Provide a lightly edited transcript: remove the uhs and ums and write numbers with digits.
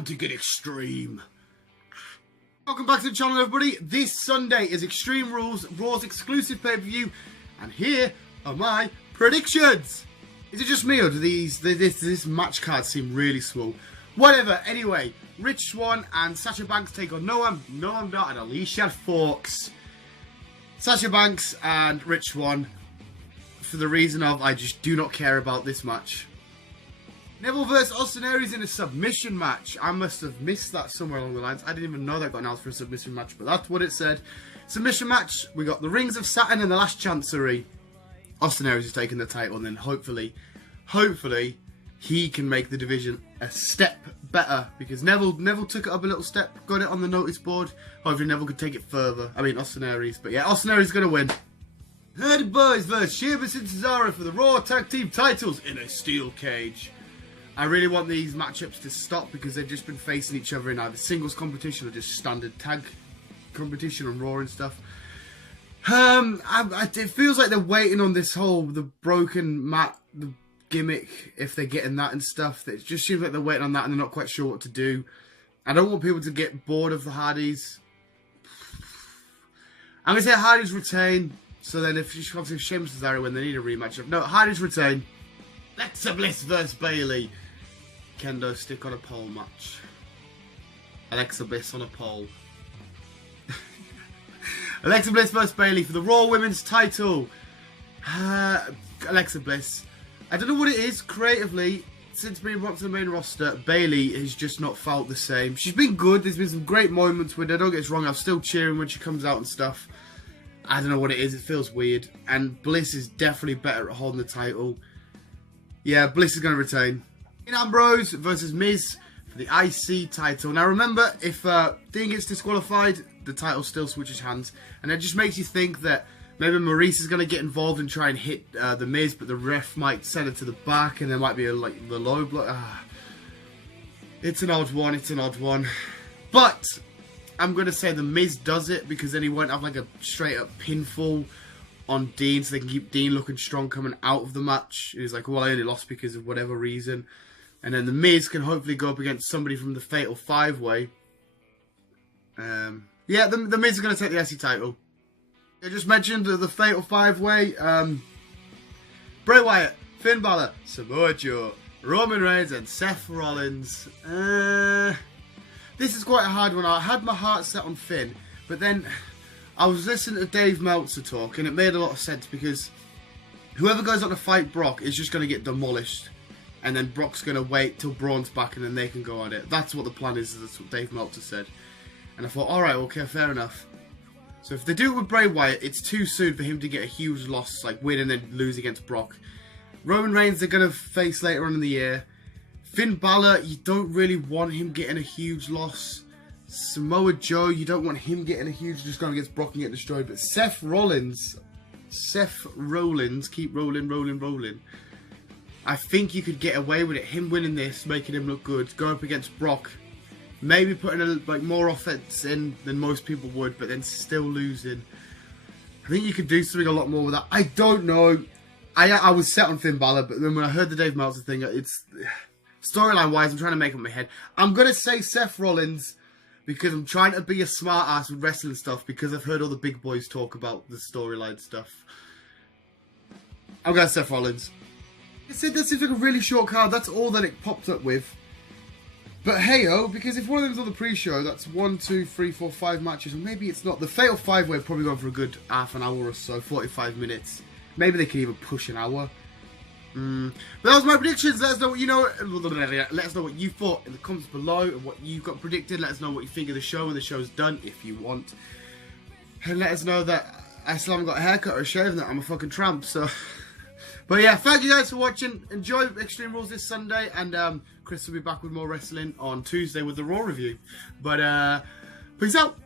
time to get extreme. Welcome back to the channel, everybody. This Sunday is Extreme Rules, Raw's exclusive pay-per-view, and here are my predictions. Is it just me, or do this match card seem really small? Whatever. Anyway, Rich Swann and Sasha Banks take on Noam Dar and Alicia Fox. Sasha Banks and Rich Swann, for the reason of I just do not care about this match. Neville vs Austin Aries in a submission match. I must have missed that somewhere along the lines. I didn't even know that got announced for a submission match, but that's what it said. Submission match. We got the Rings of Saturn and the Last Chancery. Austin Aries is taking the title, and then hopefully, he can make the division a step better, because Neville took it up a little step, got it on the notice board. Hopefully Neville could take it further. I mean Austin Aries, but yeah, Austin Aries is gonna win. Hardy Boys vs Sheamus and Cesaro for the Raw Tag Team titles in a steel cage. I really want these matchups to stop because they've just been facing each other in either singles competition or just standard tag competition on Raw and stuff. It feels like they're waiting on this whole the broken mat the gimmick, if they're getting that and stuff. It just seems like they're waiting on that and they're not quite sure what to do. I don't want people to get bored of the Hardys. I'm gonna say Hardys retain. So then if she comes to Sheamus and Cesaro when they need a rematch, no, Hardys retain. Alexa Bliss versus Bayley. Kendo stick on a pole match. Alexa Bliss on a pole. Alexa Bliss versus Bayley for the Raw Women's title. Alexa Bliss. I don't know what it is creatively. Since being brought to the main roster, Bayley has just not felt the same. She's been good. There's been some great moments with her. Don't get us wrong. I'm still cheering when she comes out and stuff. I don't know what it is. It feels weird. And Bliss is definitely better at holding the title. Yeah, Bliss is going to retain. Dean Ambrose versus Miz for the IC title. Now remember, if Dean gets disqualified, the title still switches hands. And it just makes you think that maybe Maurice is going to get involved and try and hit the Miz, but the ref might send it to the back and there might be the low blow. It's an odd one. But I'm going to say the Miz does it because then he won't have like a straight up pinfall on Dean, so they can keep Dean looking strong coming out of the match. He's like, well, I only lost because of whatever reason. And then the Miz can hopefully go up against somebody from the Fatal 5-Way. Yeah, the Miz is going to take the IC title. I just mentioned the Fatal 5-Way. Bray Wyatt, Finn Balor, Samoa Joe, Roman Reigns and Seth Rollins. This is quite a hard one. I had my heart set on Finn, but then I was listening to Dave Meltzer talk, and it made a lot of sense because whoever goes on to fight Brock is just going to get demolished, and then Brock's going to wait till Braun's back, and then they can go at it. That's what the plan is. That's what Dave Meltzer said. And I thought, alright, okay, fair enough. So if they do it with Bray Wyatt, it's too soon for him to get a huge loss, like win and then lose against Brock. Roman Reigns, they're going to face later on in the year. Finn Balor, you don't really want him getting a huge loss. Samoa Joe, you don't want him getting a huge, just going against Brock and get destroyed. But Seth Rollins, keep rolling. I think you could get away with it. Him winning this, making him look good, go up against Brock, maybe putting more offense in than most people would, but then still losing. I think you could do something a lot more with that. I don't know. I was set on Finn Balor, but then when I heard the Dave Meltzer thing, it's storyline wise, I'm trying to make up my head. I'm gonna say Seth Rollins, because I'm trying to be a smart ass with wrestling stuff, because I've heard all the big boys talk about the storyline stuff. I'm going to Seth Rollins. I said that seems like a really short card. That's all that it popped up with. But hey-oh, because if one of them's on the pre-show, that's 1, 2, 3, 4, 5 matches. Or maybe it's not. The Fatal 5-Way probably going for a good half an hour or so, 45 minutes. Maybe they could even push an hour. But that was my predictions. Let us know what you know. Let us know what you thought in the comments below and what you got predicted. Let us know what you think of the show when the show's done, if you want. And let us know that I still haven't got a haircut or a shave and that I'm a fucking tramp. So, but yeah, thank you guys for watching. Enjoy Extreme Rules this Sunday, and Chris will be back with more wrestling on Tuesday with the Raw review. But peace out.